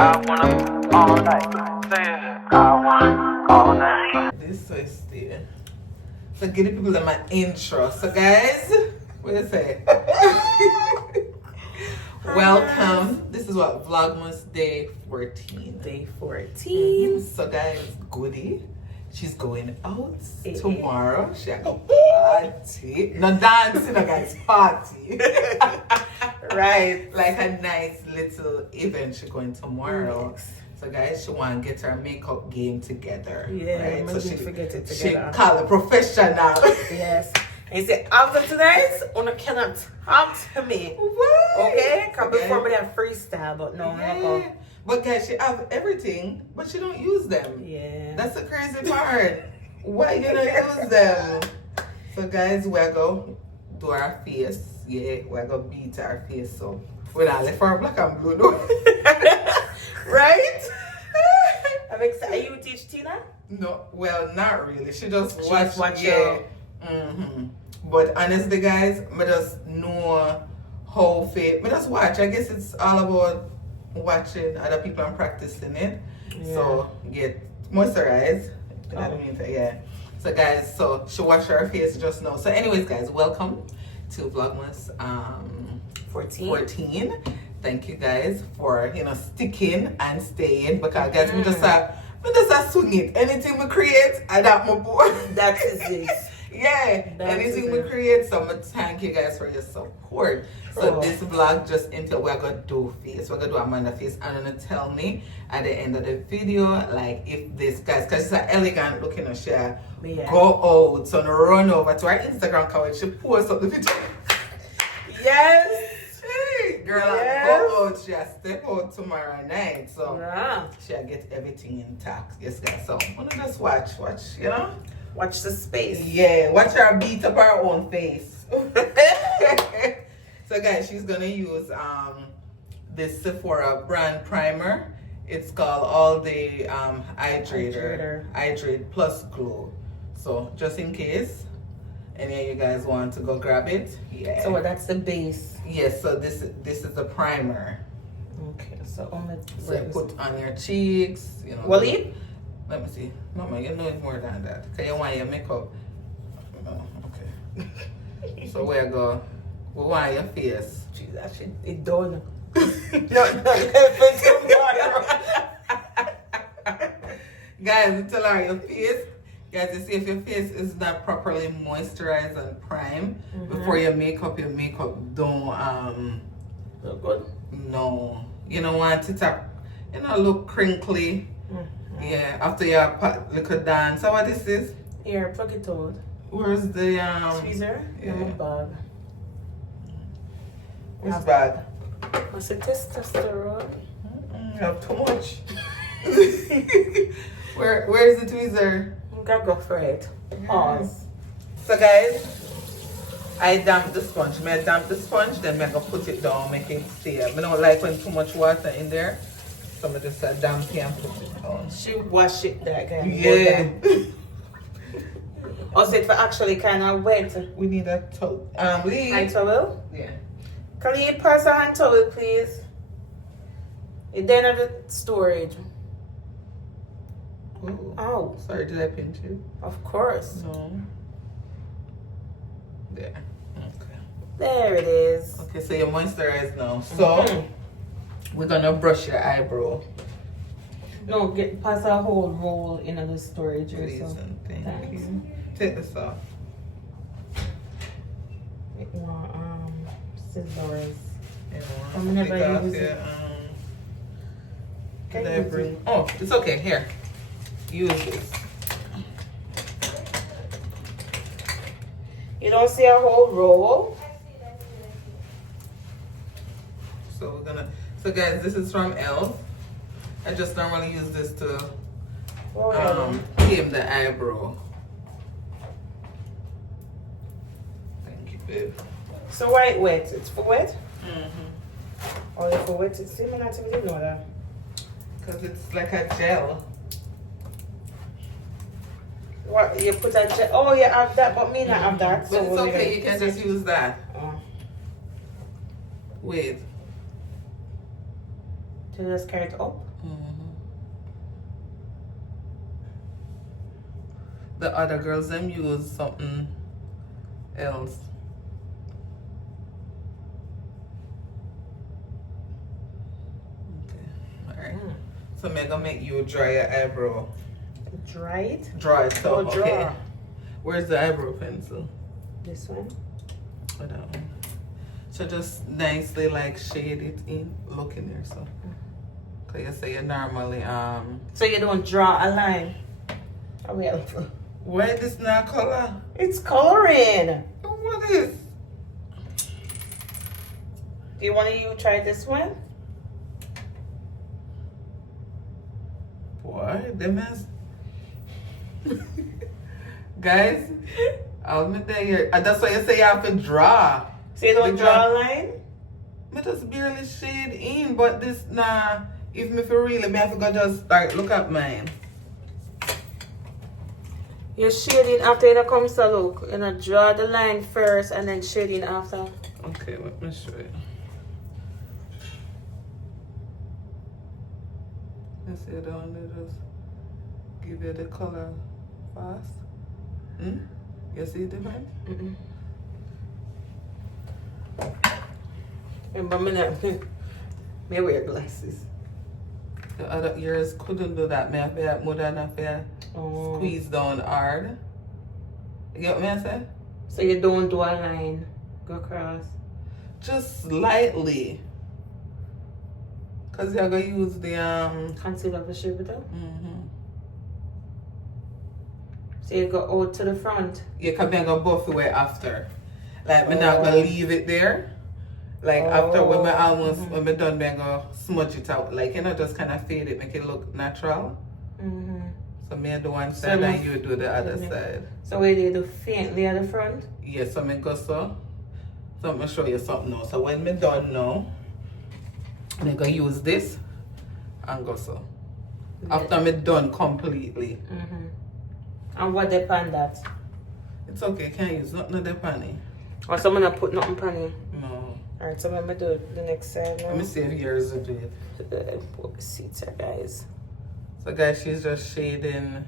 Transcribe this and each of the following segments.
I wanna all night. Say it. I wanna all night. This is the. So give the people my intro. So guys, what do you say? Welcome. This is what Vlogmas day 14. Day 14. So guys, Goody, she's going out tomorrow. She go party. No dancing, no guys, party. Right. Like a nice little event she's going tomorrow. Yes. So guys, she want to get her makeup game together. Yeah, right? So she forget it she together. call a professional. Yes. And he said, after tonight, Una cannot talk to me. What? Okay? Because before we have freestyle, but no, Yeah. But guys, she have everything, but she don't use them. Yeah. That's the crazy part. Why you don't use them? So guys, we're going to do our face. Yeah, we're going to beat our face. So we're not left for black and blue, no? Right? I'm excited. You teach Tina? No, well, not really. She just She watch. just watch Yeah. But honestly, guys, I just know how fit. I just watch. I guess it's all about watching other people and practicing it. Yeah. So get moisturized. You know what I mean? Yeah. So guys, so she washed her face just now. So anyways, guys, welcome to Vlogmas 14. Thank you guys for sticking and staying, because guys we just swing it. Anything we create, I got my board. That is it. Yeah, anything we create. So I'm thank you guys for your support. So this vlog just until we're gonna do face. We're gonna do Amanda face, and gonna tell me at the end of the video, like, if this guys, because she's an elegant looking share, go out, so run over to our Instagram account. She posts up the video. Yes. Hey, girl, Yes. go out. She step out tomorrow night, so Yeah. she'll get everything intact. Yes, guys. So I'm gonna just watch, you know. Watch the space. Yeah, watch her beat up her own face. So guys, she's gonna use this Sephora brand primer. It's called All Day Hydrate Plus Glow. So just in case any of you guys want to go grab it, yeah. So that's the base. Yes. So this is the primer. Okay. So only So you put on your cheeks. Will it? Let me see. Mama, you know it's more than that. Because you want your makeup. Oh, okay. So where go? We want your face. She's actually it done. Guys, tell her your face. Guys, you see if your face is not properly moisturized and primed before your makeup don't Look good. no. You don't want it to look crinkly. Yeah, after your little dance. So what this is? Here, plug it out. Where's the Tweezer? Yeah. In my bag. Where's bag? What's the testosterone? You have too much. Where's the tweezer? You can go for it. Pause. So guys, I damp the sponge. I damp the sponge, then I'm gonna put it down, make it stay. I don't like when too much water in there. So I just damp it and put it down. She wash it that guy. Yeah. Also, it's actually kind of wet. We need a towel. Lee. Hand towel? Yeah. Can you pass a hand towel, please? It's then at the storage. Ooh. Oh, Sorry, did I pinch you? of course. No. There. Okay. There it is. Okay, so you're moisturized now. So we're gonna brush your eyebrow. No, pass a whole roll in the storage or Please so. and thank Thanks. you. Take this off. It want scissors. You know, I'm never take off use your, it. Did Can I you bring? use Oh, it's okay. Here, use this. You don't see a whole roll? So we're gonna. So guys, this is from Elf. I just normally use this to tame the eyebrow. Thank you, babe. So why it wet? It's for wet? Or if for wet, it's similar to the know that. Because it's like a gel. What you put a gel? Oh, you have that, but me not have that. But So it's okay, you can just use that. Oh. Wait. So you just carry it up. The other girls them use something else. Okay, alright. So I'm gonna make you dry your eyebrow. Dry it? Dry it, so Oh, draw. okay. Where's the eyebrow pencil? This one? Oh, that one. So just nicely like shade it in. Look in there, so. Cause you say you normally So you don't draw a line. Oh, well. why this not color? It's coloring. What is? Do you want to try this one? Boy, them has guys, I'll admit that here. That's why you say you have to draw. So you don't draw a line? Me just barely shade in, but this nah. If me for really, me have to go just start look at mine. You're shading after it comes to look. You know, draw the line first and then shading after. Okay, let me show you. Let's see the one that just give you the color fast. You see the difference? Remember me not me wear glasses. The other ears couldn't do that. Me have to more than have to squeeze down hard. You get what me I say? So you don't do a line, go across. Just slightly. Cause you're gonna use the Concealer for shape it up. So you go out to the front. You can make a buff away after. Like me not gonna leave it there. Like after when me almost when me done, me gonna smudge it out. Like you know, just kind of fade it, make it look natural. So me do one side and you do the other side. So where they do faintly at the front? Yeah, so me go so. So I'm gonna show you something now. So when me done now, I'm gonna use this and go so. After me done completely. And what depend that? It's okay, can't use nothing depend it. Or someone gonna put nothing on it? No. Alright, so I'm gonna do the next side now. Let me see if yours will do it. Put the seats here, guys. So guys, she's just shading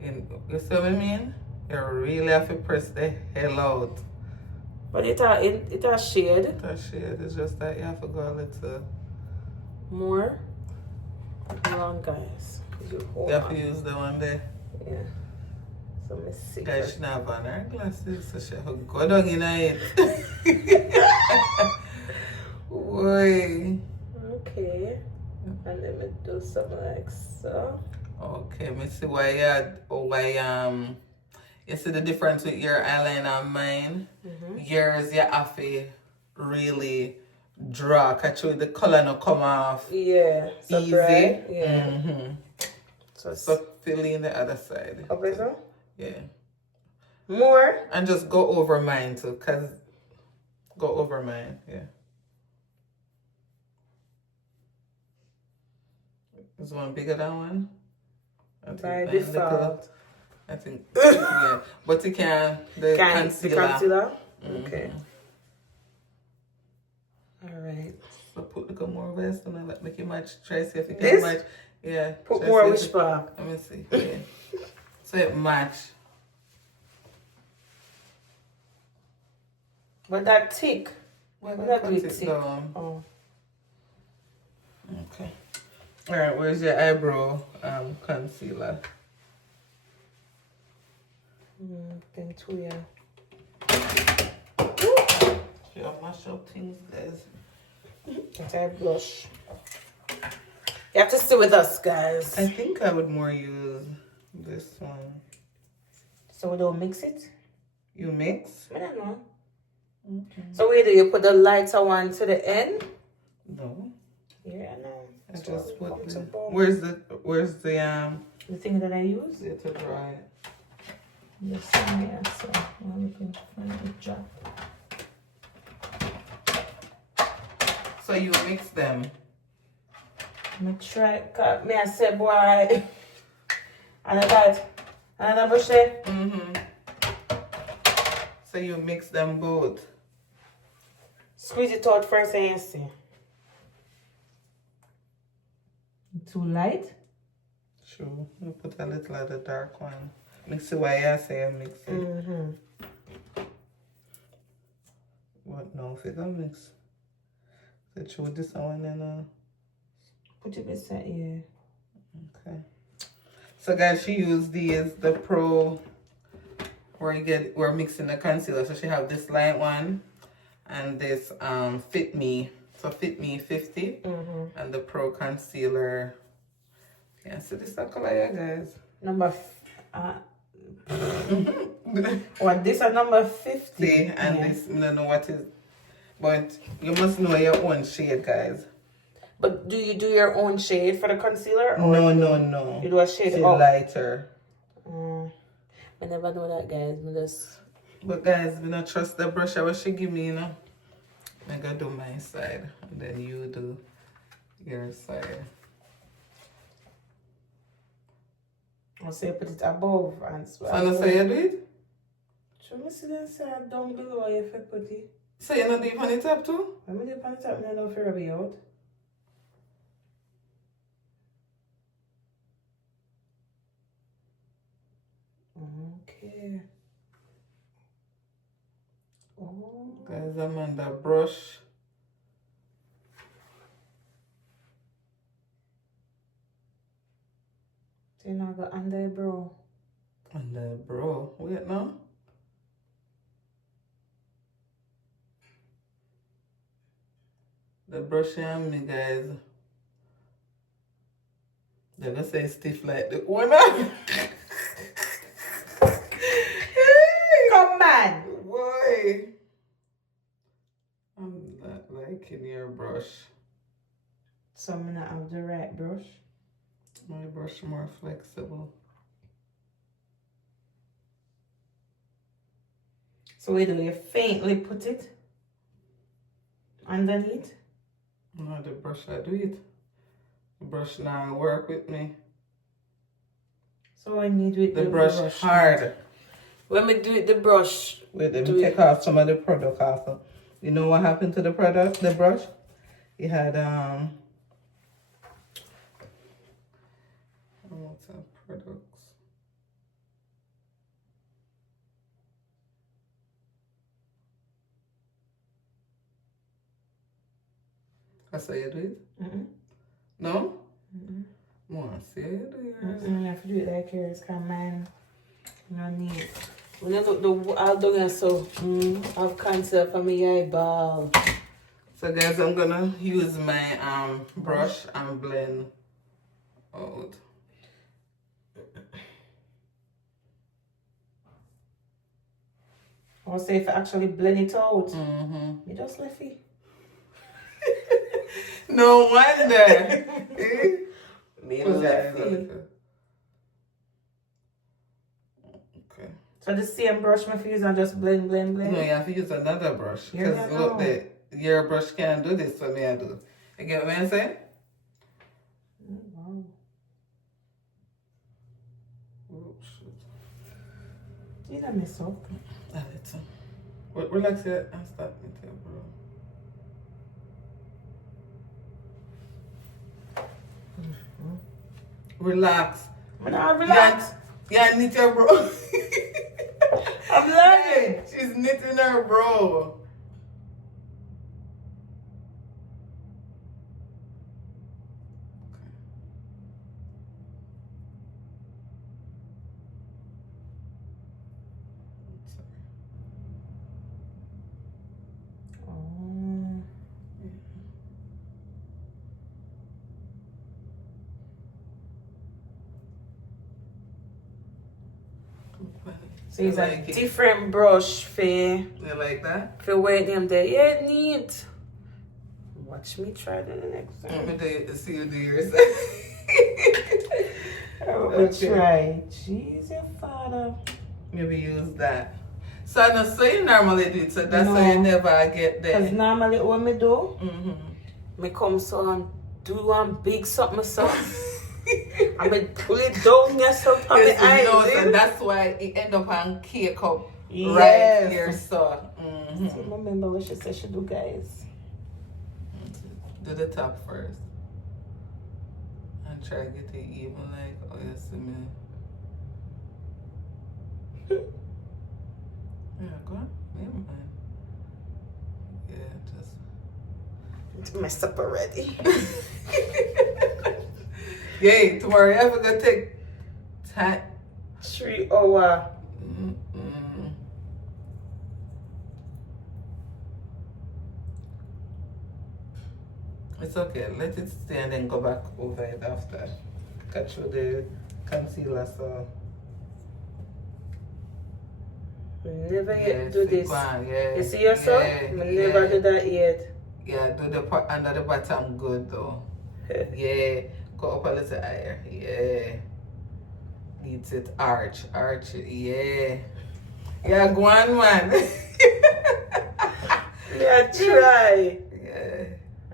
in, you see what I mean? You really have to press the hell out. But it a shade. That shade is just that you have to go a little More. Hold on, guys. you have to use the one there. Yeah. So let me see. Guys, she not have on her glasses, so she have to go down in it. Boy. Okay. And let me do something like so. Okay, me see why you see the difference with your eyeliner and mine. Yours you have to really draw, catch the color not come off. Yeah. So easy. bright. Yeah. So fill in the other side. Okay, so? Yeah. More? And just go over mine too, cause go over mine, yeah. Is one bigger than one? By default. I think, yeah. But you can, the concealer. Okay. Alright. So put a little more vest and let make it match. Try see if it can This? match. Yeah. Put more which part? Let me see. Yeah. So it match. But that thick. Well, that cut with it thick. down. Oh. Okay. Alright, where's your eyebrow concealer? Then two, yeah. You have mashed up things, guys. That's our blush. You have to stay with us, guys. I think I would more use this one. So we don't mix it? You mix? I don't know. Okay. So where do you put the lighter one to the end? No. Yeah, no. I just put the, Where's where's the the thing that I use? to dry it. This one here, so we can find the drop. So you mix them. Me try, me I say boy. Another brush there. So you mix them both. Squeeze it out first and you see. Too light? True. We put a little of the dark one. Mix it while you say mix it. Mm-hmm. What now if you don't mix? So throw this one and Put it beside, yeah. okay. So guys, she used these, the Pro, we're mixing the concealer. So she have this light one and this Fit Me. So Fit Me 50 and the Pro concealer. Yeah, so this is the color, yeah, guys. What, this is number 50? See, and this, I don't know what is, but you must know your own shade, guys. But do you do your own shade for the concealer? Or No. You do a shade Shade up? lighter. I never know that, guys. But guys, we don't trust the brush I she give me, you know. I gotta do my side, and then you do your side. I'll say put it above and So no say you do it? Show me see that side down below if I put it. So you not do it on the top too? Let me do it on the top and I know if I rub it out. Okay. Oh. Guys, I'm on the brush. So you now go under the brow. On the brow. Wait now. The brush on me, guys. They're gonna say stiff like the owner. Come on! Boy. I'm not liking your brush. So I'm gonna have the right brush. My brush more flexible. So we do you faintly put it underneath? No, the brush I do it. The brush now work with me. So I need with The brush hard. When we do it, the brush. Wait, let me take off some of the product off. You know what happened to the product, the brush? It had what's our products? That's how you do it? No? More, see how you do yours. You have to do it like yours, come man. No need. When I look the all down here, so I've cancer for my eyeball. So guys, I'm gonna use my brush and blend out. I want to say if I actually blend it out. You just left it. No wonder. Me left it. Okay. So the same brush my use and just blend. No, you have to use another brush. Yeah, Because look, your brush can't do this, so me I do. You get what I'm saying? Wow. Oh, shit. You don't mess up. A little. Relax here and start with your bro. Relax. I'm not relaxed. Yeah, knit your bro. I'm learning. She's knitting her bro. So it's a different brush for You like that? for wear them there. Yeah, neat. Watch me try that the next time. Let me see you do yours. I will try. Jeez, your father. Maybe use that. So I know, so you normally do it, so that's why you never get there. Because normally what me do, me come so and do one big something so. I mean, pull it down yourself on the eyes. And that's why it end up on cake up Yes. right here. So, So remember what she said she do, guys. do the top first. And try to get it even like, oh, you see me. Yeah, go on. Yeah, man. Yeah, just. It's messed up already. Yay, tomorrow you ever gonna take time? 3 hours. It's okay, let it stay and then go back over it after. Cut through the concealer, so. Never yet do this. Yeah. You see yourself? Never do that yet. Yeah, do the part under the bottom good though. Yeah, go up a little higher. Yeah. Needs it arch it. Yeah. Yeah, go on, man. Yeah, try. Yeah.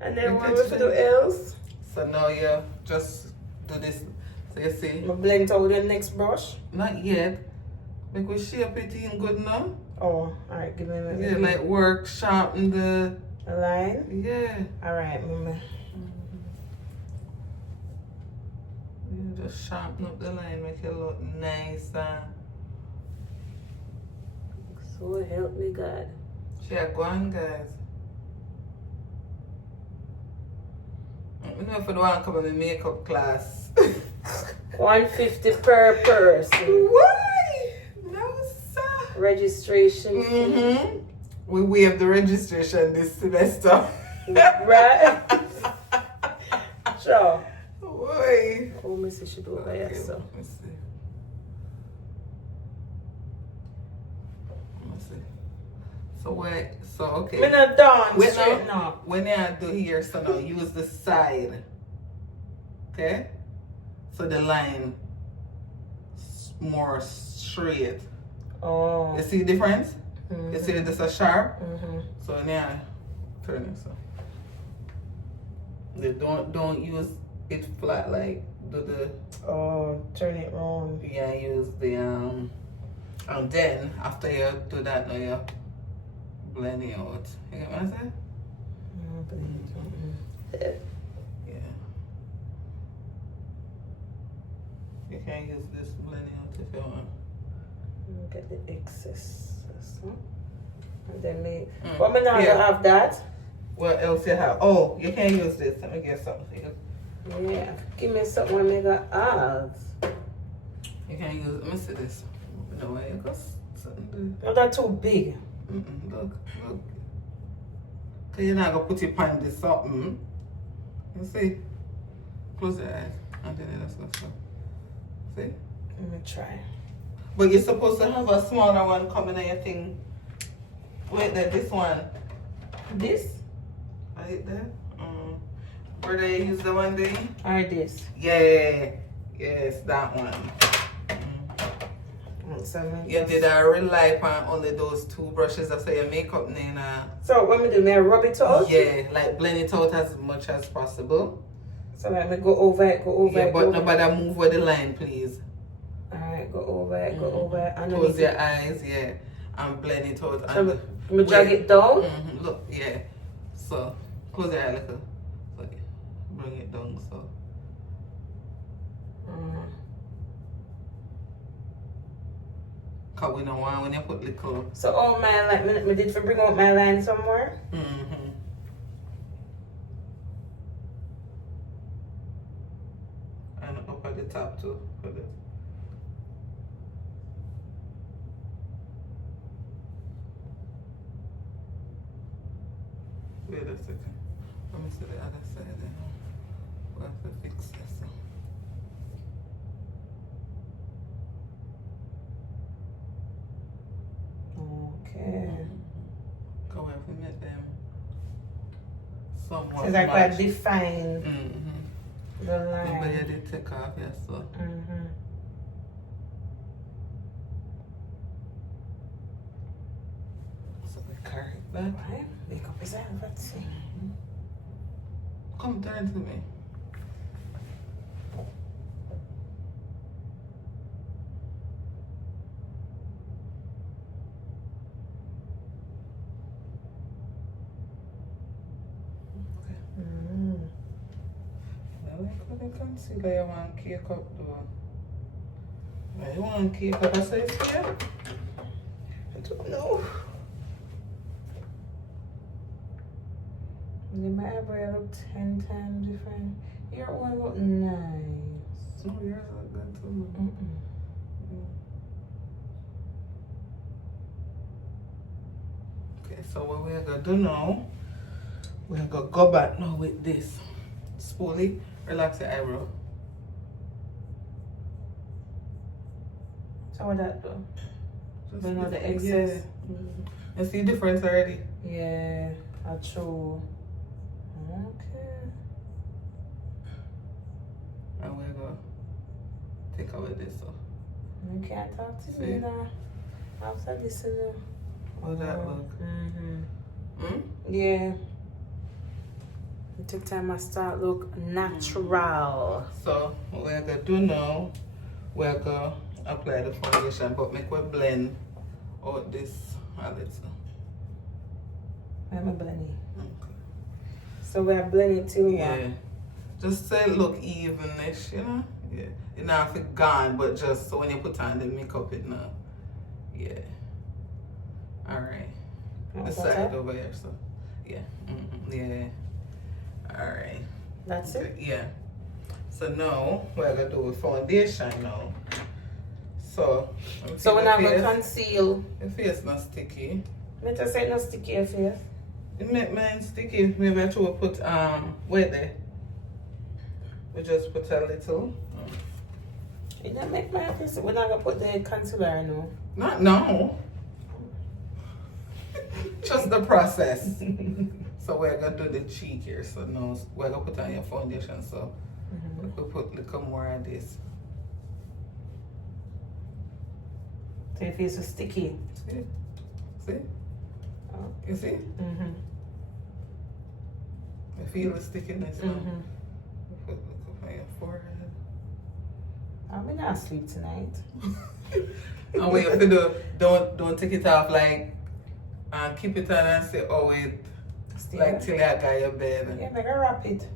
And then what we do else? So now you just do this. So you see? I'm blend out the next brush. Not yet. Make we shape it in good now. Oh, alright, give me a minute. Yeah, like work, sharpen the line. Yeah. Alright, remember. You just sharpen up the line, make it look nice. So help me God. Yeah, go on, guys. I don't know if I don't want to come to the makeup class. 150 per person. Why? No, sir. Registration. We waived the registration this semester. Right? Sure. Why? Oh, Missy should do it by yourself. Let me see. So wait, so okay. We're not done. Straight now. When you do here, so now use the side. Okay? So the line more straight. Oh. You see the difference? You see this a sharp? So now turn it so. Don't use it flat like do the turn it round. Yeah, use the and then after you do that now you blend it out. You get what I'm saying? Yeah. You can use this blending out if you want. Get the excess. And then me. But me not have that. What else you have? Oh, you can use this. Let me get something. Yeah. Give me something when I got abs. You can use. Let me see this. No way. You got something. Not that too big. Look. Cause you're not gonna put it on this something. You see? Close your eyes. And then let's go. See? Let me try. But you're supposed to have a smaller one coming in your thing. Wait, this one. This? Right there. Where they use the one day? Or this? Yeah. Yes, that one. You did rely on only those two brushes after your makeup, Nina. So what me do? May I rub it out? Yeah, like blend it out as much as possible. So let me go over it, but nobody move with the line, please. Alright, go over it, and close your eyes, and blend it out. So me drag it down? Look, yeah. So close your eye like a, so bring it down, so. Cause we don't want when you put little. So all my like me did for bring out my line somewhere? And up at the top too. For the... Wait a second. Let me see the other side then. We'll have to fix this. Okay. Go ahead and make them somewhat. It's like I define the line. Remember you did take off, yes, so. So we correct that. Right. Makeup is everything. Come turn to me. Now we could concealer you want cake up though? You want cake up, I say it's here? I don't know. My eyebrow look 10 times different. Your one look nice. Oh, yours look good too. Okay, so what we're gonna do now, we're gonna go back now with this spoolie. Relax your eyebrow. So what that do? Just Don't know the yeah. excess. You see the difference already? Yeah, that's true. Okay. And we're gonna take away this. So. You can't talk to See? me now. After this, How that look? Yeah. It took time I start look natural. So what we're gonna do now, we're gonna apply the foundation, but make we blend out this a little. I'm a blending. Okay. So we're blending till Yeah. Just say look evenish, you know? Yeah. It not fit gone, but just so when you put on the makeup it now. Yeah. Alright. This side over here, so yeah. Yeah. Alright. That's it? Yeah. So now we're gonna do foundation now. So So when I'm gonna conceal, your face not sticky. let us say no sticky your face. It make mine sticky. Maybe I should put wait there. We just put a little. It don't make my face. We're not gonna put the concealer no. Not now. Just the process. So we're gonna do the cheek here. So now we're gonna put on your foundation. So we'll put a little more of this. So your face is sticky. See? See? Oh. You see? I feel the stickiness now. Put a little on your forehead. I'm not sleep tonight. And what you have to do, don't take it off like and keep it on and say, oh wait, like till I got your bed. Yeah, make her wrap it.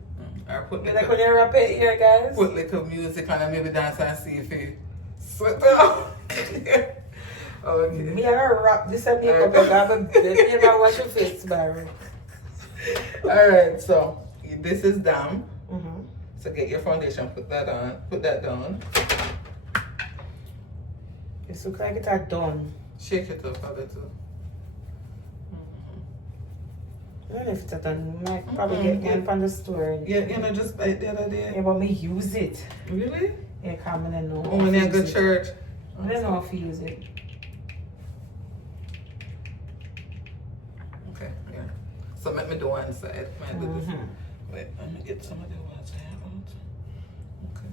Or put You like when you wrap it here, guys? put little music on and maybe dance and see if it sweat out. Okay. Me and her wrap this and makeup. I have a never wash your face, Barry. Alright, so this is done. So get your foundation, put that on, put that down. It looks like it's done. Shake it up a little. I don't know if it's done. You might probably get one from the store. Yeah, you know, just like the other day. Yeah, but me use it. Really? Yeah, come in and know. Oh, when you go to church. I don't know if you use it. Okay, yeah. So let me do one side. Let me do this. Wait, let me get some of the ones I have out. Okay.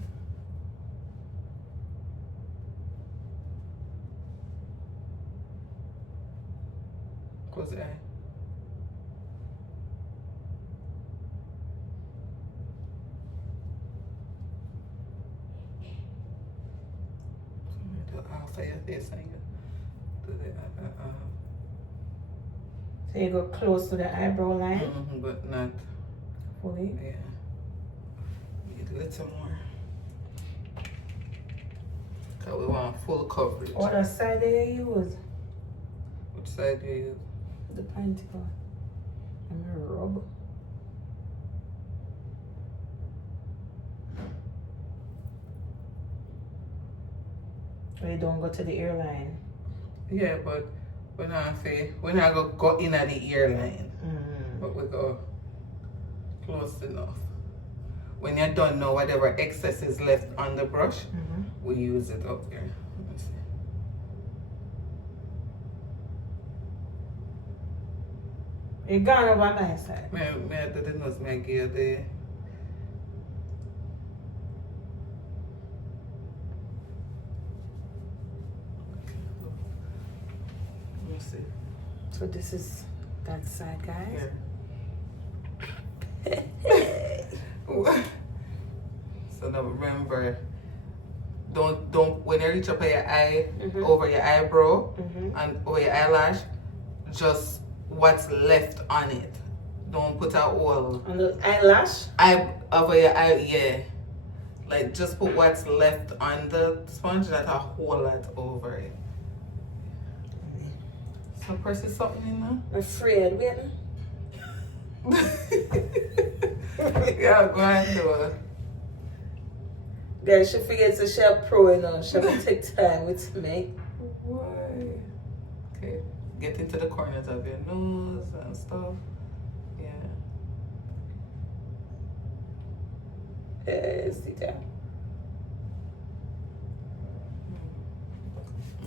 Close the eye. Do half of your face and you do the So you go close to the eyebrow line. but not Fully. yeah. Need a little more. Cause we want full coverage. What side do you use? Which side do you use? The pointy part. I'm gonna rub. So you don't go to the earline. Yeah, but we're not gonna go in at the earline. But we go close enough. When you're done now, whatever excess is left on the brush, we use it up here. Let me see. You gone over my side. May I do the nose, may I give you the... Let me see. So this is that side, guys. Yeah. So now remember, don't when you reach up at your eye, over your eyebrow and over your eyelash, just what's left on it. Don't put a hole. On the eyelash? Over your eye, yeah. Like just put what's left on the sponge, not a whole lot over it. So press it something in now. I'm afraid, wait. Yeah, go ahead and do it. Guys, she forgets to share pro, you know. She have to take time with me. Why? Okay, get into the corners of your nose and stuff. Yeah. See that.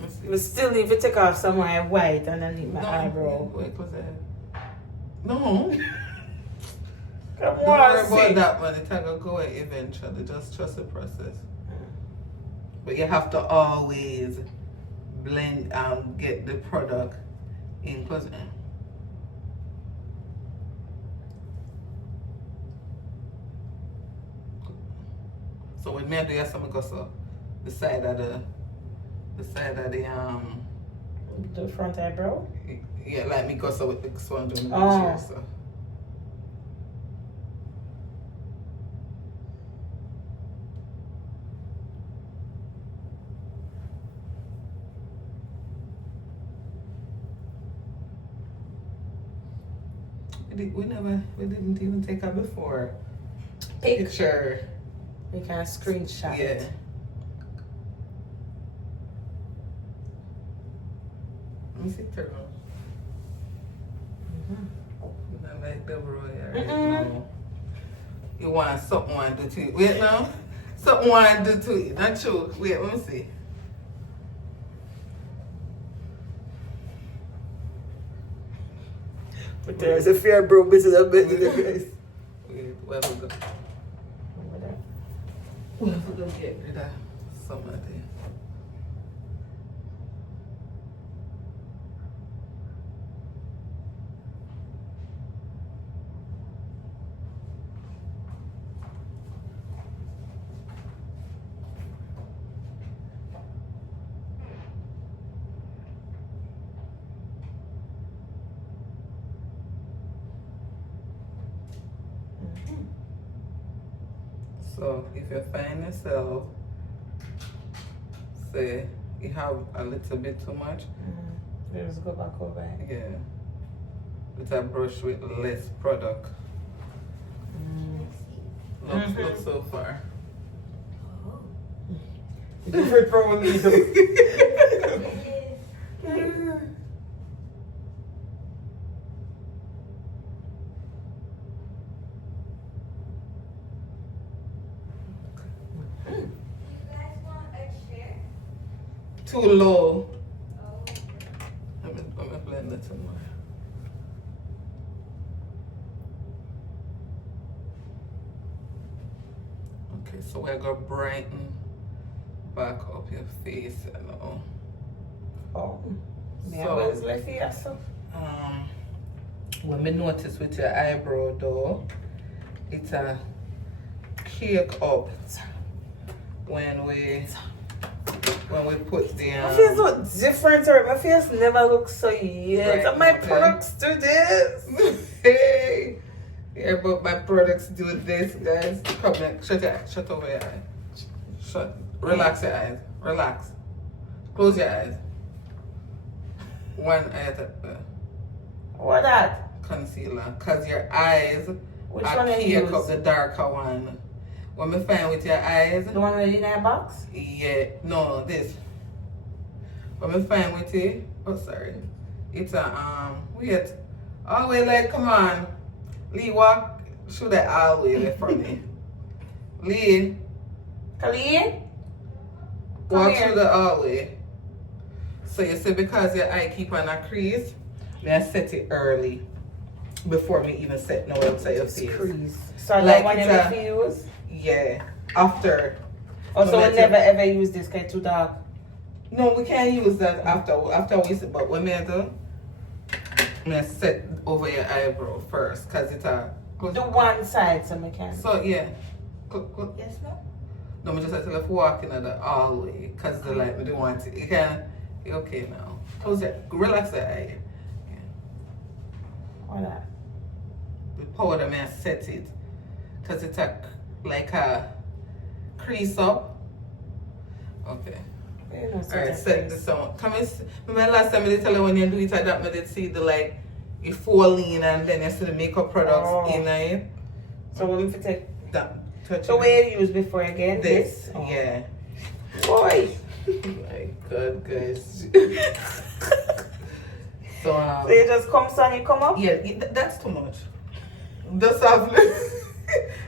Let's see. We still need to take off some of my white underneath my eyebrow. Wait, close that. No. Come Don't worry on, about see. that one. It's gonna go away eventually. Just trust the process. But you have to always blend get the product in close. So when me do some go so the side of the The front eyebrow? yeah, like me go so with this one doing the Oh. chair, so. We didn't even take her before. Picture. We can screenshot Yeah. it. Let me see turtle. Not like the royal. No. You want something want to do to it. Wait now. Something want to do to it. Not true. Wait, let me see. But there's a fair bro business up there, guys. Wait, where we go? Where we go get rid of some of this? So if you find yourself, say you have a little bit too much, Let's go back over it. yeah, with a brush with less product. Look so far. Different from me though. Too low. I'm gonna blend it some more. Okay, so we're gonna brighten back up your face, you know. Oh. Yeah, So- where's my face? When me notice with your eyebrow though, it's a cake up when we put the My face look different, or my face never looks so yet. Right, And my okay. products do this. Hey, yeah, but my products do this, guys. Come here, shut over your eye. Shut. Relax your eyes. Relax. Close your eyes. One eye at a What that? concealer, cause your eyes Which are one I cake up use? the darker one. When me find with your eyes, The one with the in box? yeah, no, this. When me find with it, oh sorry, it's a wait, always like come on, Lee walk, should I always there for me, Lee Khalid? walk here. through the hallway. So you see, because your eye keep on a crease, me I set it early before me even set no outside your face. Crease. So Like that one you it's have a- to use? Yeah, after. Oh, so No, we that's never ever use this kind too dark. No, we can't use that after we set, but when me do, me set over your eyebrow first, cause it's a. The one side so we can. So yeah. Yes, no? No, me just have to like walk in the hallway, cause the light me don't want it. You can. You okay now? Close it. Relax the eye. Or that? The powder me I set it, cause it's a like a crease up. Okay. You know, Alright, set this on. Come and remember last time I did tell you when you do it like that, I did see the like you fall in and then you see the makeup products in it. So what if you take that touch? the way you used before again? This. Oh. Yeah. Boy. My God, guys. So you just come so and you come up? yeah, that's too much. Just have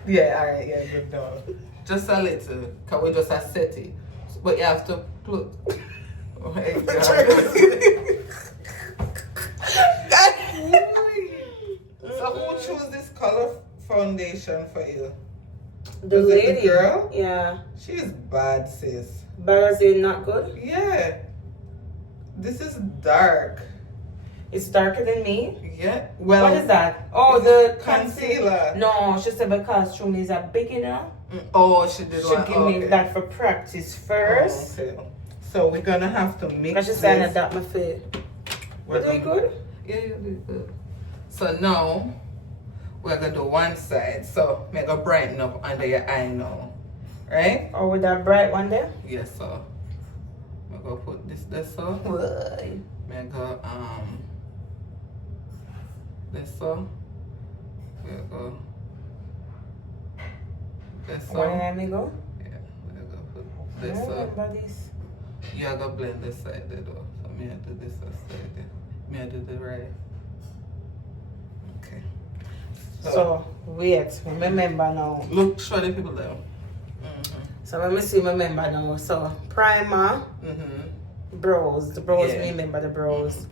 yeah, alright, yeah, good dog. Just a little, cause we just set it. But you have to put oh my God. So who chose this color foundation for you? The Was it the lady. girl? Yeah. She's bad, sis. But is it not good? Yeah. This is dark. It's darker than me. Yeah. Well, What is that? Oh, the concealer. No, she said because Shuni is a beginner. Oh, she did She one. give me that for practice first. Oh, okay. So we're gonna have to mix Because she this. said that my fit. You doing good? Yeah, you did good. So now we're gonna do one side. So make a brighten up under your eye now. Right? Or with that bright one there? Yes, so I'm gonna put this so. Boy. Make a this so. We'll go this so. Where let me go? Yeah, we're gonna put I this don't so. remember this. You are gonna blend this side there though. So me I do this side there. Me I do the right. Okay. So, wait. Remember now. Look, show the people there. So, let me see. Remember now. So, primer. Brows. The brows. Yeah. Remember the brows.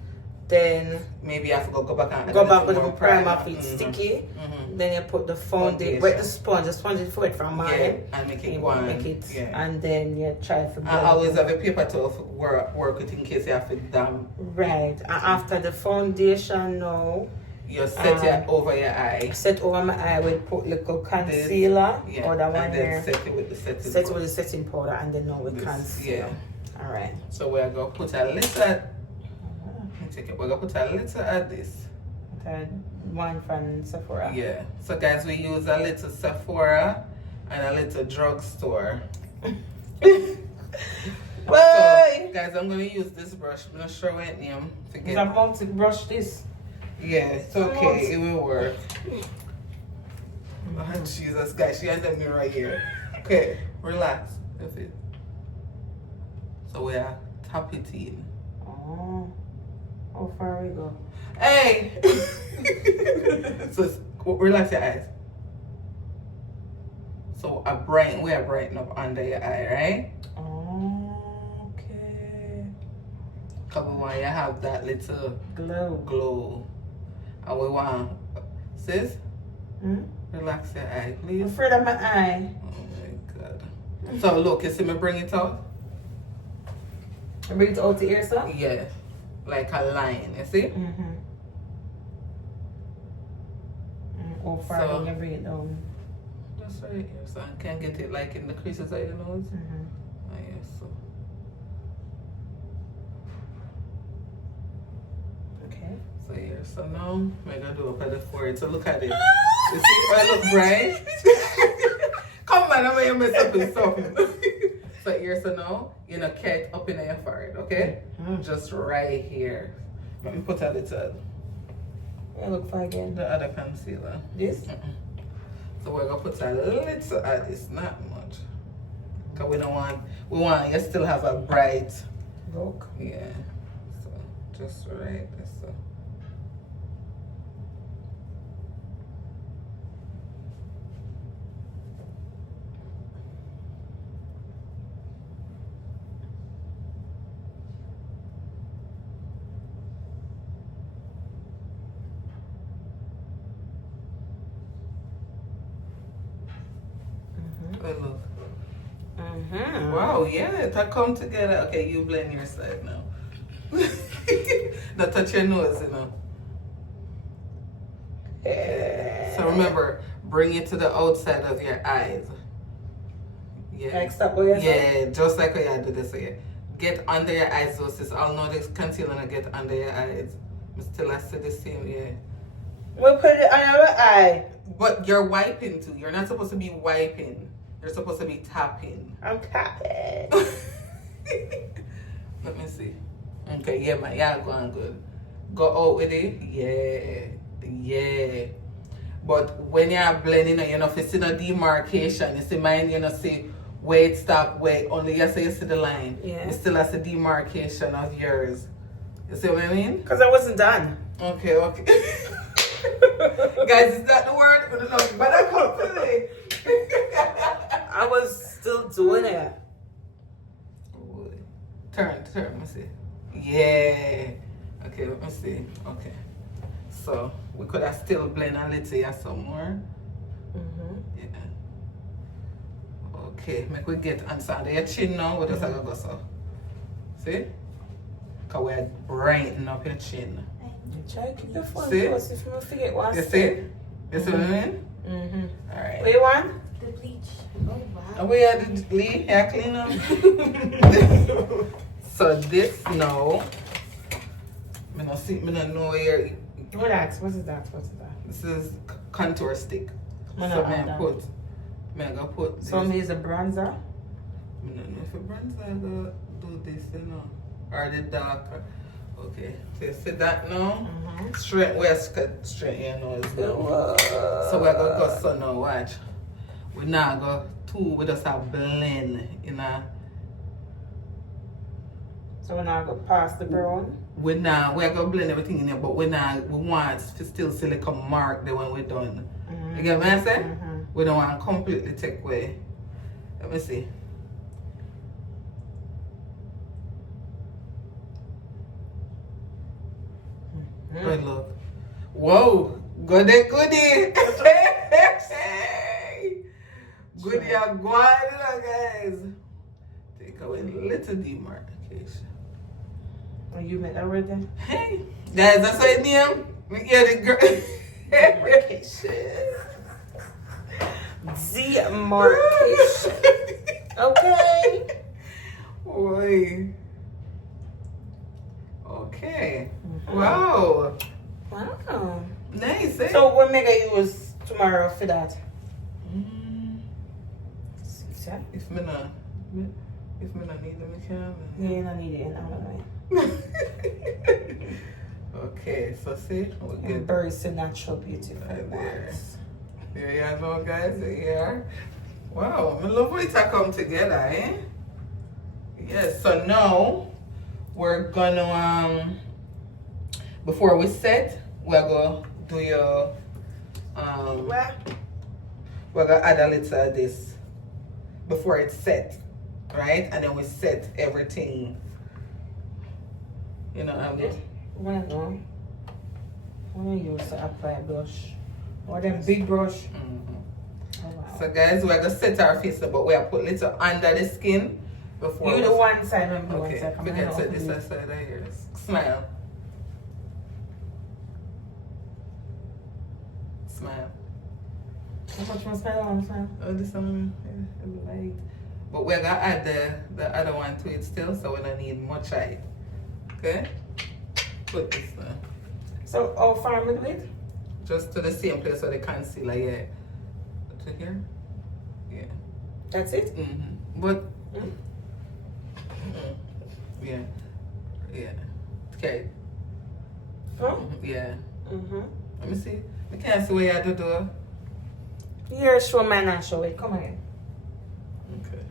Then Maybe I have to go back and go back with more the primer if it's sticky. Then you put the foundation. Wet the sponge is for it from mine. Yeah, and make it one. Make it. Yeah. And then you try to blend I always it. have a paper towel for work with in case you have to damp. Right. And after the foundation now, You set it over your eye. set over my eye with put little concealer Yeah. or that one and there. then set it with the setting Set it powder. with the setting powder and then now with This, concealer. yeah. Alright. So we're gonna put a little. We're gonna put a little of this. One from Sephora. Yeah. So guys, we use a little Sephora and a little drugstore. Bye. So, guys, I'm gonna use this brush. I'm gonna show it name to Is get. that multi brush this? Yeah, it's okay. It will work. Oh, Jesus, guys, she ended me right here. Okay, relax. That's it. So we are tap it in. Oh. How far we go? Hey! So relax your eyes. So we are brighten up under your eye, right? Oh, okay. Cause we want you to have that little glow. And we want, sis, relax your eye, I'm please. afraid of my eye. Oh my God. So look, you see me bring it out? I bring it out to ear, sir? Yeah, like a line, you see? How far So- do you bring it down? Just right here, so I can get it like in the creases of your nose. Oh, yes, so. Okay. So here, so now we're gonna do up at the forehead. So look at it. You see, I look bright. Come on, I'm gonna mess up with something. So here, so now you know, cat up in your forehead, okay? Just right here. Let me put a little. I look for again. The other concealer. This? So we're gonna put a little of this, not much. Cause we want you still have a bright. Look. Yeah. So just right there. So. Hey, look. Wow, yeah, that come together. Okay, you blend your side now. Now touch your nose, you know. So remember, bring it to the outside of your eyes. Yeah. Like stop where you're Yeah, just like how you do this here. Get under your eyes, so sis. I'll know this concealer and get under your eyes. Still I see the same, yeah. We'll put it on our eye. But you're wiping too. You're not supposed to be wiping. You're supposed to be tapping. I'm tapping. Let me see. Okay, yeah, man, yeah, going good. Go out with it. Yeah. But when you're blending, you know, if you see no demarcation, you see mine, you know, see where it stop, where only you see the line. Yeah. You still have the demarcation of yours. You see what I mean? Because I wasn't done. Okay. Guys, is that the word? But I come today. I was still doing it. Turn, let me see. Yeah. Okay, let me see. Okay. So we could have still blend a little here some more. Yeah. Okay, make we get inside your chin now. What does I go so? See? Because we're brightening up your chin. Try to keep your phone See? close if you forget what I You said. see? You see what I mean? Alright. What you want? The bleach. Oh wow. And we had the hair clean up. So this now, I don't know where. What is that? This is contour stick. Man, So I I that. put this. So me is a bronzer. I don't know if a bronzer I go do this, you know, or the darker. Okay, so you see that now? Straight west, straight here now is now. So we're gonna go so now, watch. We now go two, we just have blend, you know. So when I go past the brown. We're gonna blend everything in there, but we want to still see like a mark there when we're done. You get what I'm saying? We don't want to completely take away. Let me see. Good look. Whoa, goodie. Goodie, I'm going, guys. Take away a little demarcation. Oh, you made that right there? Hey, guys, that's what I name. We get the girl. Demarcation. Okay. Boy. Okay. Wow. Wow. Nice, eh? So what make I use tomorrow for that? See? If me not need them, I can. Yeah, I need it in another way. Okay, so see, we get Embrace the natural beauty for right the there. box. There you go, guys. Here. Wow, I love when it come together, eh? Yes. So now we're gonna before we set, we're gonna do your we're gonna add a little of this before it's set, right? And then we set everything. You know, When I use the apply blush or them big brush. Oh, wow. So guys, we're gonna set our face, but we are put little under the skin before. You the one side and me one Okay, side. we can set this side right here. Smile. Smile. How much more smile on smile? Oh, this one, light. But we're gonna add the other one to it still, so we don't need much light. Okay? Put this one. So how far with it? Just to the same place where the concealer, yeah. To here? Yeah. That's it? But, yeah. Yeah. Okay. Oh? Yeah. Let me see. I can't see what you have to do. Here, show man and show it. Come again. Okay.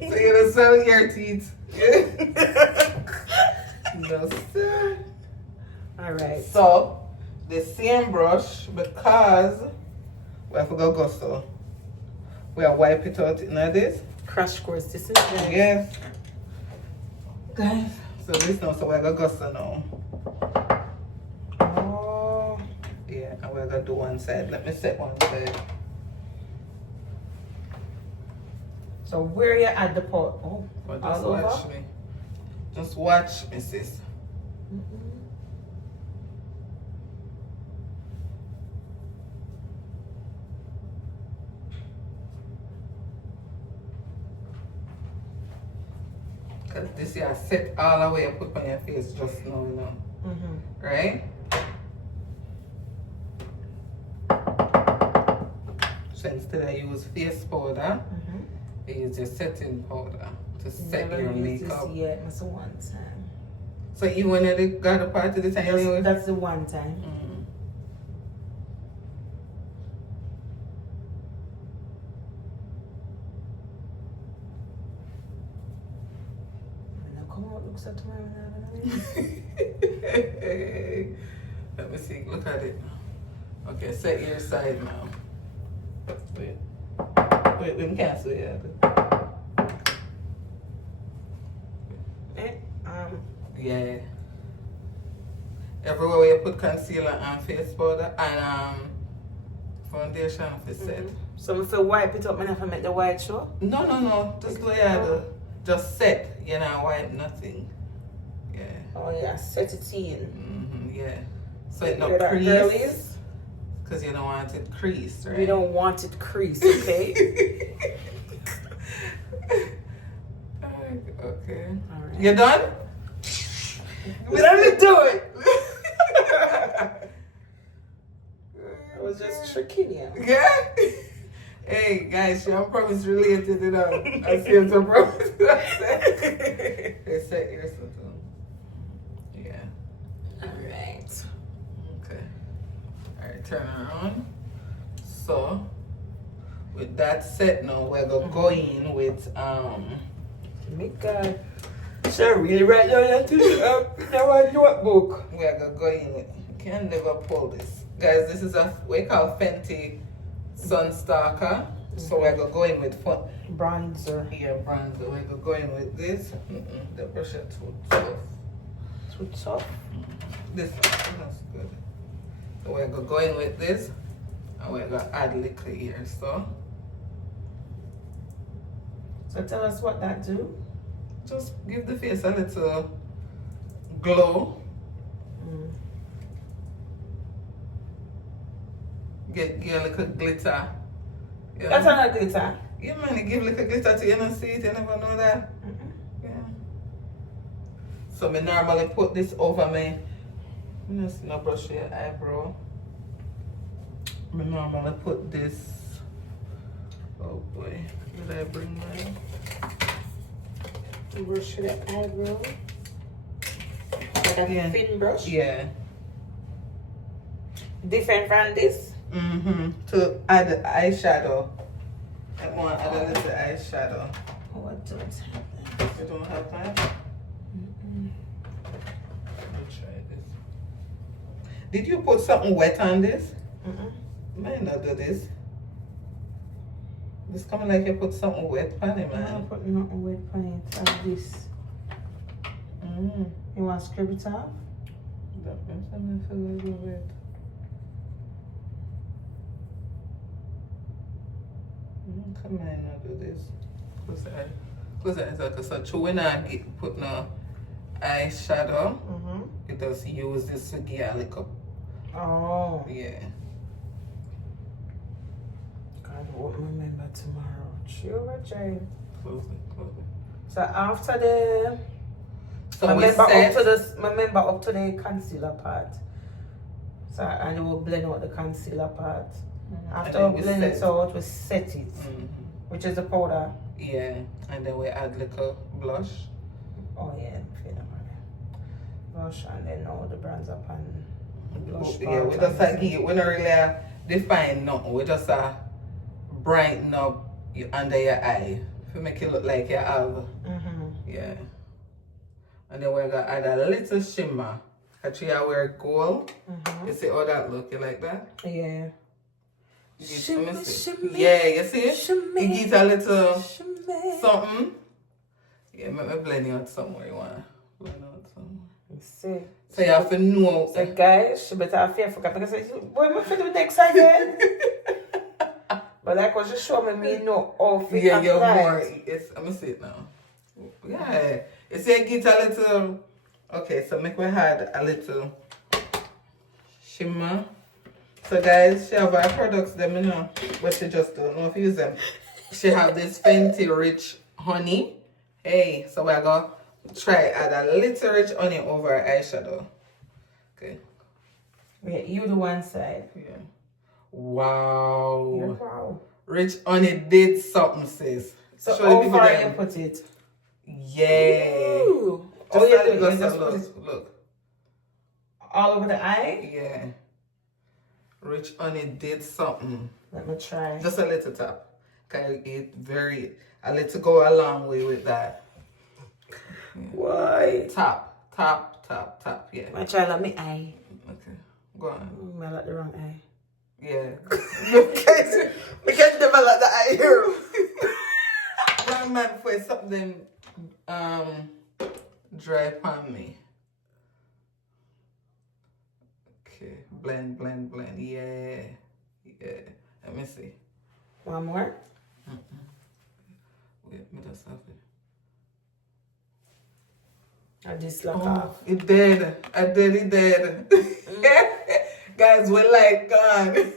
So you're gonna sell your teeth. No, sir. Alright. So the same brush, because we have to go so we are wipe it out in this. Crash course. This is the Yes. Guys. So this now, so we're gonna go so now. Oh. Yeah, and we're gonna do one side. Let me set one side. So where you at the pot? Oh, But just all watch over? me. Just watch me, sis. Because this year I set all the way I put on your face just now, you know. Right? So instead I use face powder, I use your setting powder to set your makeup. Yeah, that's the one time. So you when you got a part of the time? Yes, that's the one time. Come out, looks at tomorrow. Let me see, look at it. Okay, set your side now. Wait, we can't see it. Yeah. Everywhere you put concealer and face powder and foundation of the set. So if I wipe it up, I have to make the white show? No. Just do it. Just set. You know, wipe nothing. Yeah. Oh yeah, set it in. Yeah. So it not crease. Because you don't want it creased, right? We don't want it creased, okay? Okay. All right. You done? Let me do it. I was just tricking you. Yeah. Hey guys, your promise related, you know. I see your promise. They set yours too. Yeah. Alright. Okay. Alright, turn around. So with that set now, we're gonna go in with My God. So really right now that notebook. we're gonna go in with can never pull this. Guys, this is a we call Fenty Sun Stalker. So we're gonna go in with Bronzer. here bronzer. We're gonna go in with this. The brush is too tough. Too tough. This that's good. So we're gonna go in with this and we're gonna add a little here. So Tell us what that do. just give the face a little glow. Get a little glitter. You That's know? not glitter. Yeah, man, you give a little glitter to you and see it, you never know that. Yeah. So me normally put this over me. Just no brush your eyebrow. Me normally put this. Oh boy, did I bring mine? Brush the eyebrow. Like a thin brush. Yeah. Different from this. To add the eyeshadow. I want to add a little eyeshadow. Oh, I don't have that. You don't have that? Let me try this. Did you put something wet on this? Might not do this. It's coming like you put something wet on it, I'm man. putting nothing wet on it. Like this. You want to scrub it off? That makes me feel a little wet. Come on, not do this. Close the eyes, because when I put no eyeshadow, it does use this to get a little. Oh. Yeah. God, I won't remember tomorrow. Sure, child. Close it. So after the, So remember up to the concealer part. So I will blend out the concealer part. After we blend it out, we set it, which is the powder. Yeah, and then we add little blush. Oh yeah, blush, and then now the bronzer pan. Blush. Yeah, we just we don't really define nothing. We just brighten up under your eye to make it look like you have. Yeah. And then we're gonna add a little shimmer. Actually, I wear gold. You see how that look? You like that? Yeah. Shimmy, shimmy. Yeah, you see it? Shimmy, You get a little shimmy. something. Yeah, make me blend you out somewhere you wanna blend out somewhere. You see. So you have to know. So guys, she better have fear for because what am I going to do next again? But like was just show me know how to Yeah, you're more. It's, I'm gonna see it now. Yeah. You see, I get a little. Okay, so make we add a little shimmer. So guys, she have her products them, you know, but she just don't know if you use them. She have this Fenty Rich Honey. Hey, so we're gonna try add a little rich honey over her eyeshadow. Okay. Yeah, you do one side. Yeah. Wow. You're proud. Rich Honey did something, sis. So Show the how people far them. you put it? Yeah. Ooh. Just Oh, you like do, you this, just put it look. all over the eye? Yeah. Rich Honey did something. Let me try. Just a little tap. Okay, I let it go a long way with that. Why? Tap, yeah. I try like my eye. Okay, go on. I like the wrong eye. Yeah. Because never like the eye here. Wrong man for something dry on me. Okay, blend. Yeah. Let me see. One more? Wait, me just have it. I just lock off. It did. It did. Guys, we're like gone.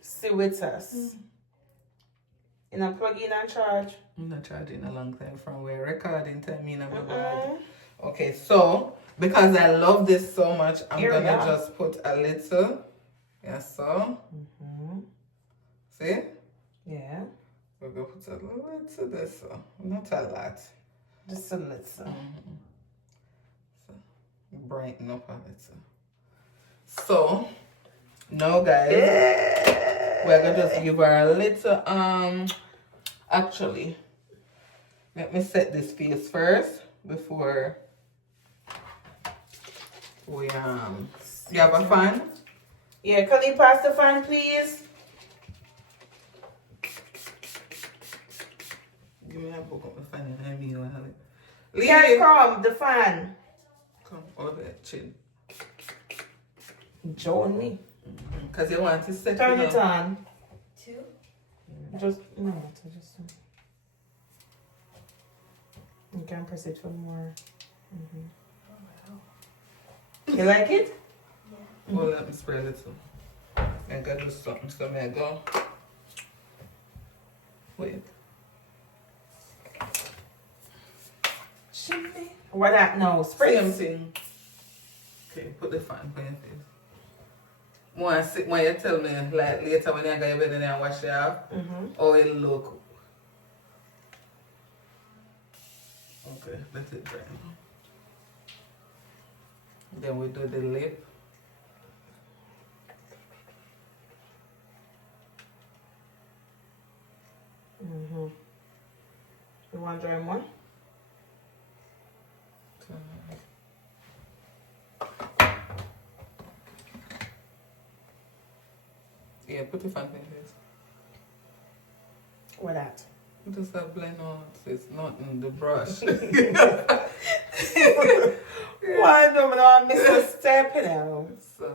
Stay with us. In a plug in and charge. I'm not charging a long time from where recording time in my bag. Okay, so because I love this so much, I'm gonna just put a little. Yeah, so. See? Yeah. We're gonna put a little this, so not a lot. Just a little. So, brighten up a little. So now guys, we're gonna just give her a little actually let me set this face first before we you have a fan? Yeah, can you pass the fan please? Give me a book of the fan and I mean Here come the fan. Come over there, chin. Join me. Because you want to set Turn it it on. 2? Just you can press it for more. You like it? Yeah. Well, let me spray a little. I gotta do something, so I go. Wait. What that? No, spray. Same thing. Okay, put the fan on your face. When you tell me, like later when you go to bed and you wash it off, how it look. Okay, let it dry. Then we do the lip. You want to dry more? Yeah, put the fan in this. What that? Just that blend on. It's not in the brush. Why no, I miss a step now. So,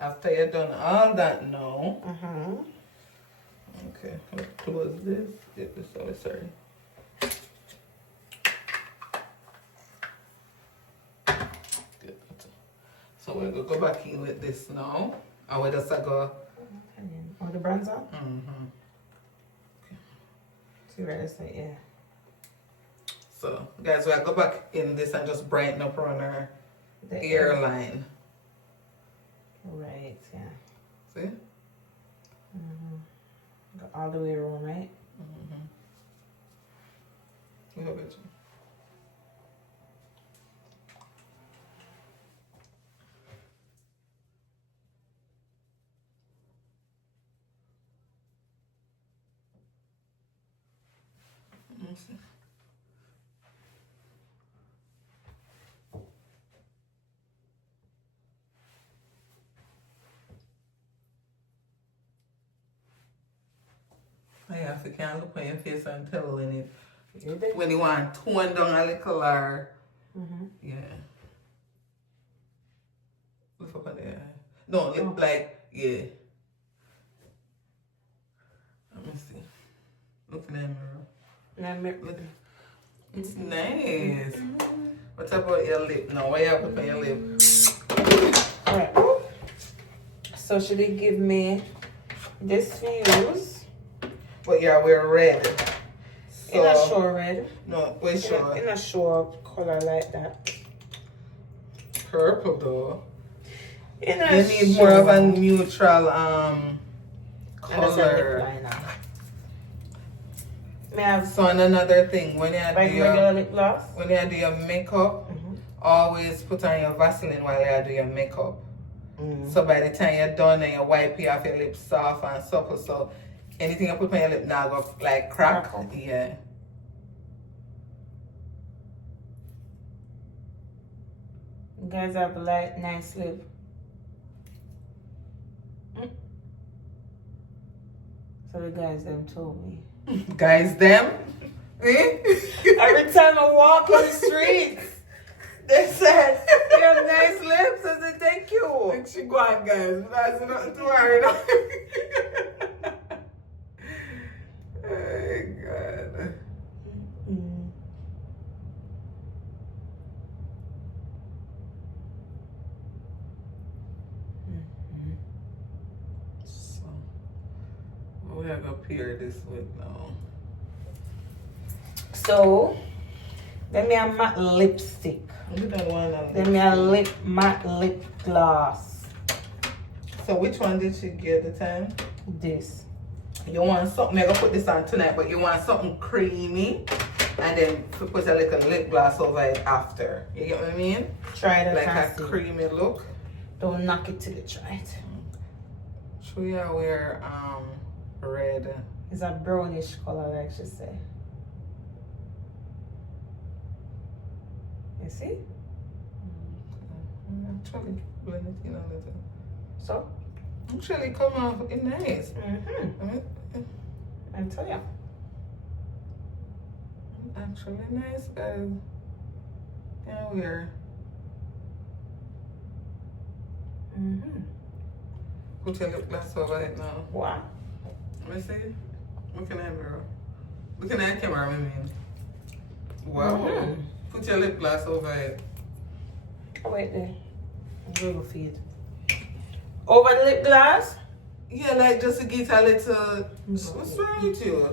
after you've done all that now, okay, I'll close this. Get this out, sorry. Good. So we're going to go back in with this now. And we just go. Oh, the bronzer? See where it's like, yeah. So, guys, we'll go back in this and just brighten up around our hairline. Right, yeah. See? Go all the way around, right? We have it. Yeah, if you can't look on your face and tell when you want to tone down a little or yeah. Look up at the eye. No, look like yeah. Let me see. Look in the mirror. Look. It's nice. What about your lip now? What you have on your lip? Alright. So should they give me this fuse? But yeah, we're red. So, In a show red. No, we're sure. In a show color like that. Purple though. In a You need more of a neutral And that's a lip color. liner. May I have So and another thing, when you like do regular your lip gloss? when you do your makeup, always put on your Vaseline while you do your makeup. So by the time you're done and you wipe you off your lips soft and supple, so anything you put on your lip now go like crack. Yeah. You guys have like nice lip. So the guys them told me. Guys, them. Eh? Every time I walk on the streets, they said, you have nice lips. I said, thank you. Like she go on, guys. That's nothing to worry about. Oh, God. So, we have to pair this with now. So, let me have matte lipstick. We don't want to. Then me a matte lip gloss. So which one did she get the time? This. You want something, I'm going to put this on tonight, but you want something creamy and then put a little lip gloss over it after. You get what I mean? Try it Like a fancy. creamy look. Don't knock it till you try it. Should we wear red? It's a brownish color, like she said. You see? Actually, blend it in a little. So? Actually, come off it nice. I tell you. Actually nice, guys. Yeah, we're. Put your lip gloss over it now. What? Let me see. Looking at mirror. Looking at camera, I mean. Wow. Put your lip gloss over it. Oh, wait there. Google feed. Over the lip gloss? Yeah, like just to get a little. What's wrong with you?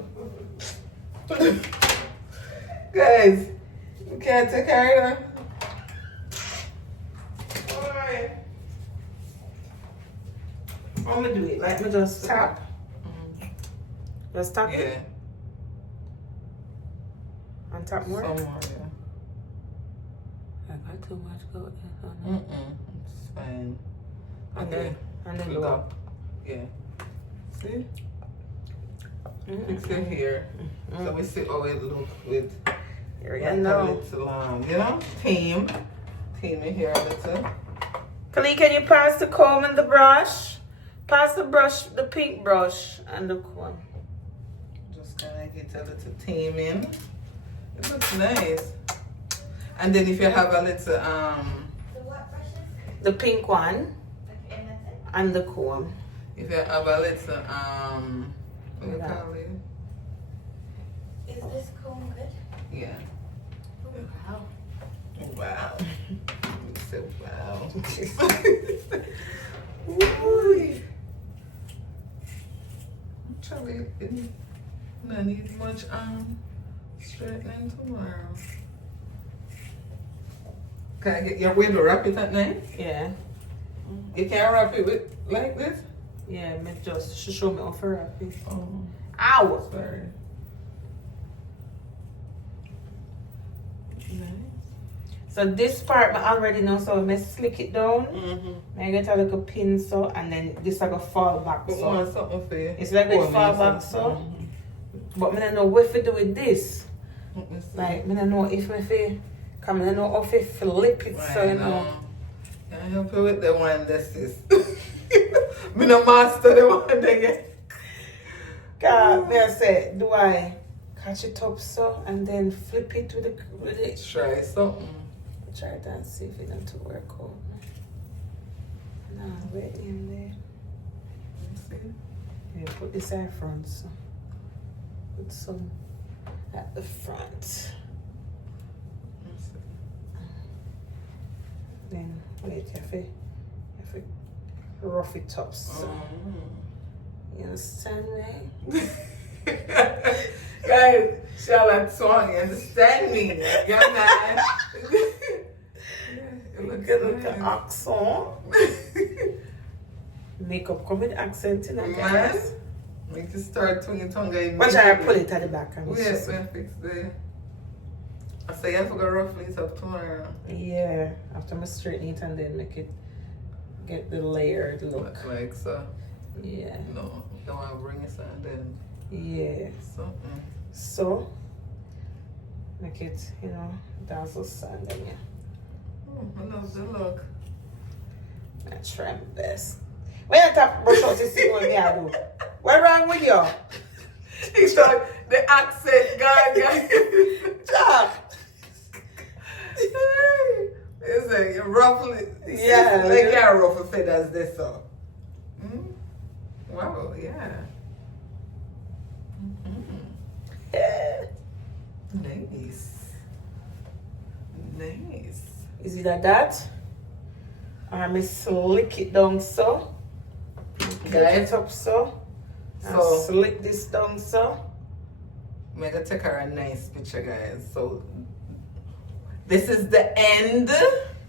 Guys, you can't take care of that. Alright. I'm gonna do it. Like me just tap. Just tap Yeah. it. And tap more. Some more, yeah. I got too much going It's fine. And Okay. then Look go up. Yeah. See? Fix it here. So we see how it look with Here we like a go. little, you know, team it here a little. Kali, can you pass the comb and the brush? Pass the brush, the pink brush and the comb. Just kind of get a little team in. It looks nice. And then if you have a little, The what brushes? The pink one Okay, and that's it. and the comb. if you have a little, what do you call it? Is this comb good? Yeah. Oh, wow. Wow. You said wow. Ooh. Actually, I need much straightening tomorrow. Can I get your way to wrap it at night? Yeah. You can't wrap it with like this? Yeah, me just she show me how to wrap it. Oh, Ow! sorry. Nice. So this part I already know, so I slick it down. I get a little pin so, and then this like a fall back But so. want something for you. It's like a Oh, fall me back something. so. But I don't know what to do with this. Let me see. Like I don't know if I come, I don't know if I flip it so you know. Can I help you with the one this is? Me no master the one there yet. God, me I say, do I catch it up so and then flip it with it? Try something. Try it and see if it doesn't work out. Nah, wait in there. Let me see. Yeah, put this at front so. Put some at the front. Let me see. Then wait, you have to rough it up so. You understand me? Guys, Charlotte song, you understand me? You're not. It looks Get like nice. an accent. Makeup come with accent in it, guys. Make you start twinging tongue in. Watch I pull it at the back. And Wait, it's just- fix the. I say you have to go roughly it up tomorrow. Yeah, after I straighten it and then make it get the layered look. Like so. Yeah. No, don't want to bring it and then Yeah. something. So, make it, you know, dazzle sand in you. Oh, I love the look. I try my best. When you tap brush out, you see what me I do. What wrong with you? He's like the accent guy. Stop. It's like roughly. Yeah. Like you're ruffle feathers this so. Wow, yeah. Yeah. Nice. Nice. Is it like that? Or me slick it down so. Get it up so. And So- slick this down so. I'm gonna take her a nice picture, guys. So this is the end.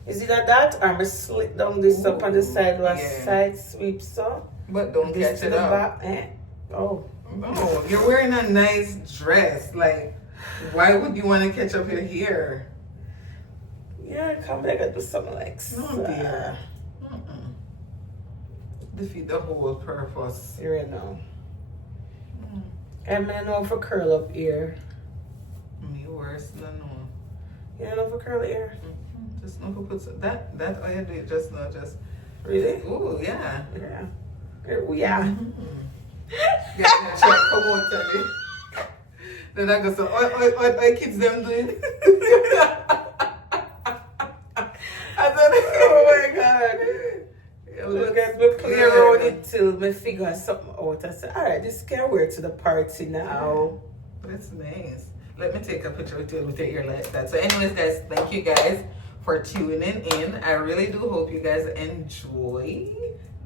Is it like that? Or me slick down this up on the side with a Yeah. side sweep so. But don't This catch to it the up. back. Eh? Oh. No, you're wearing a nice dress. Like, why would you want to catch up your hair? Yeah, come back and do something like No, dear. Defeat the whole purpose. You know. I'm gonna know for curl up ear. Me worse than no. You don't know for curl ear? Just no who puts that all you do it just not just Really? ooh yeah. Yeah. Oh, yeah. Yeah, check come on tell me. Then I go so what kids them doing? I said Oh my God. Yeah, Look let's at me play clear around it. it till me figure something out. I said, alright, this can wear to the party now. That's nice. Let me take a picture with your ear like that. So anyways, guys, thank you guys for tuning in. I really do hope you guys enjoy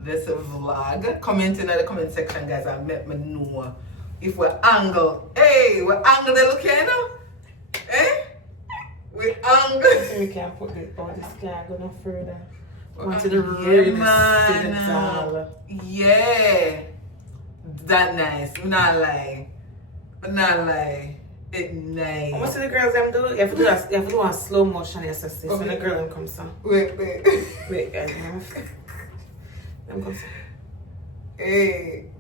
this vlog. Comment in the comment section, guys, and let me know if we angle. Hey, we angle the look here now? Eh? We angle. So we can put this, oh, this can't go no further. I want to Yeah, really see the man. doll. Yeah. That nice. Not lie. Not lie. It nice. What see the girls them do? You have to do that. You have to do a slow motion. Yes, yes, yes. Okay. When the girl them comes on. Wait. Wait, guys. Them comes. Hey.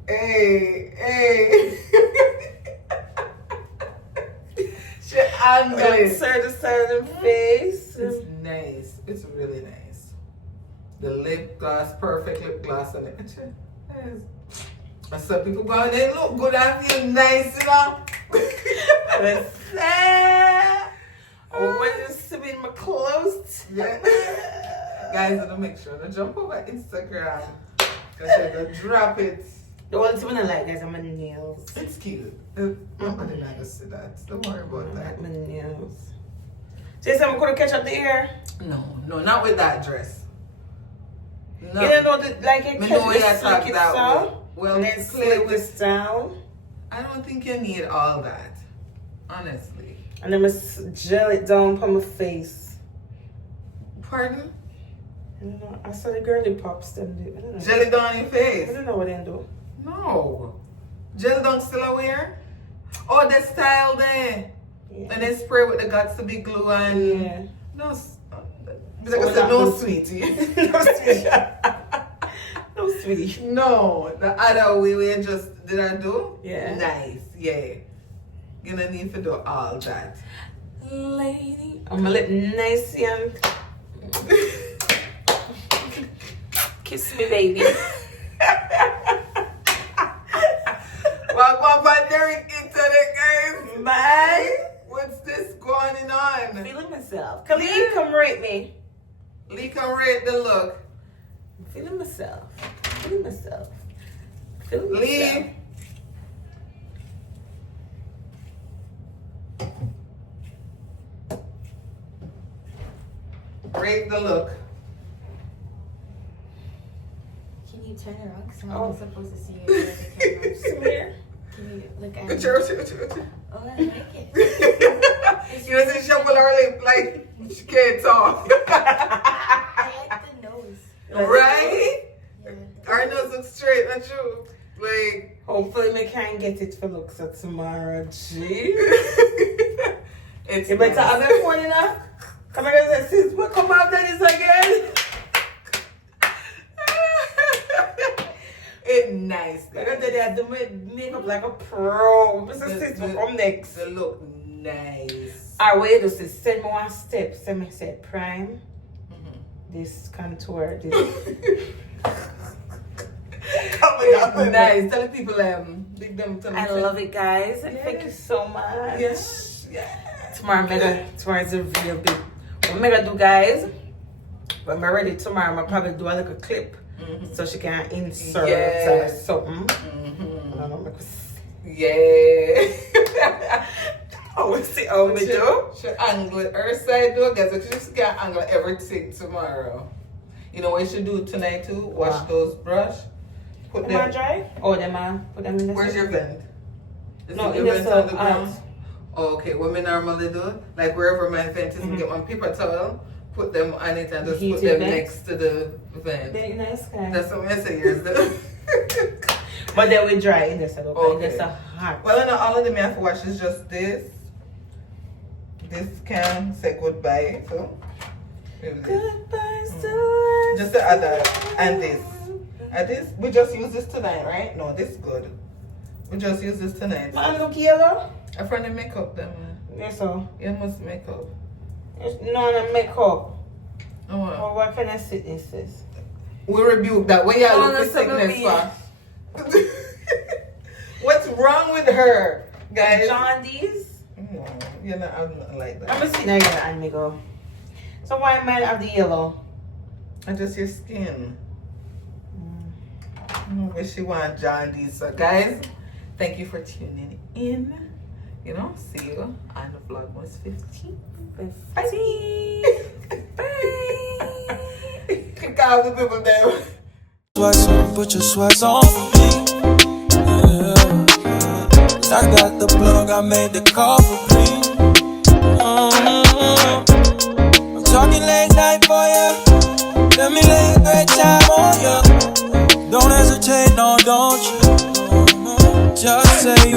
She angling. Side to side of the face. It's nice. It's really nice. The lip gloss, perfect lip gloss on it. I saw people going, they look good and feel nice, you know. Oh, when you see me in my clothes. Yeah. Guys, I'm gonna make sure to jump over Instagram. Because I'm gonna drop it. The only thing I like, guys, are my nails. It's cute. Nobody not gonna see that. Don't worry about I that. like my nails. Jason, I'm gonna catch up the ear. No, not with that dress. No. You don't know that, like, you Me catch know the you talk slick it that down. way. Well, And then play slick with. this down. I don't think you need all that. Honestly. And then I gel it down on my face. Pardon? I don't know. I saw the girly pops them do. I don't know. Jelly down your I face. don't know what they do. No. Jelly down still aware? Oh, the style there. Yeah. And then spray with the guts to be glue and Yeah. no. So Like I said, that no was- sweetie. No, sweetie. No, sweetie. No, the other way we just did I do? Yeah. Nice, yeah. You don't need to do all that. Lady. I'm gonna let nice and kiss me, baby. Welcome back Derek Internet, guys. Bye. What's this going on? Feeling myself. Khalid, come rate me. Lee can rate the look. I'm feeling myself. Feeling myself. Feeling myself. Lee. Rate the look. Can you turn around? Because I'm Oh. not supposed to see you at the camera. Come here. Can you look at Good me? job. Oh, I like it. You know, she shuffle her lip like she can't talk. I like the nose. Right? Yeah. Our nose looks straight, not you. Like, Hopefully we can get it for looks at tomorrow, G. It's You better have your phone in her. Come here and say, sis, we come after this again. It's nice. Like I said, they have to makeup like a pro. Mr. Sis will come next. They look nice. Our way to say, send me one step. Send me say prime. This contour. This. Nice. Tell the people big them. I love it, guys. Thank you so much. Yes. Tomorrow is a real big. What I'm gonna do, guys, when I'm ready tomorrow, I'm gonna probably do a little clip so she can insert or something. I don't know, yeah. I will see how we do. She angle it her side though, guys. So she just can't angle everything tomorrow. You know what you should do tonight too? Wash those brush. Put Them dry? Oh, put them in the Where's your vent? No, your in the vent sun. on the ground? Oh, okay, what me normally do, like wherever my vent is, get one paper towel, put them on it and just put them next to the vent. Very nice, guys. That's what I say yours do. But then we dry in this. Okay. It's a hot. Well, I know all of them I have to wash is just this. This can say goodbye to. Goodbye, so Just the other and this. And this, we just use this tonight, right? No, this is good. We just use this tonight. Man, look yellow. A friend of makeup them. Yes, so. You must make up. No, makeup. Oh, wow. Or what kind of sickness is? We rebuke that. What y'all look that's for sickness for? What's wrong with her, guys? Jaundice. No, you're not I'm not like that. I'm gonna see now your and me go. So why man have the yellow? And just your skin. Wish you want jaundice. So guys, thank you for tuning in. You know, see you on the Vlogmas 15. Bye. Kick out the people there. Sweats on, put your sweats on for me. Yeah. I got the plug, I made the call for me. I'm talking late night for ya. Let me lay a great time on ya. Don't hesitate, no, don't you? Just say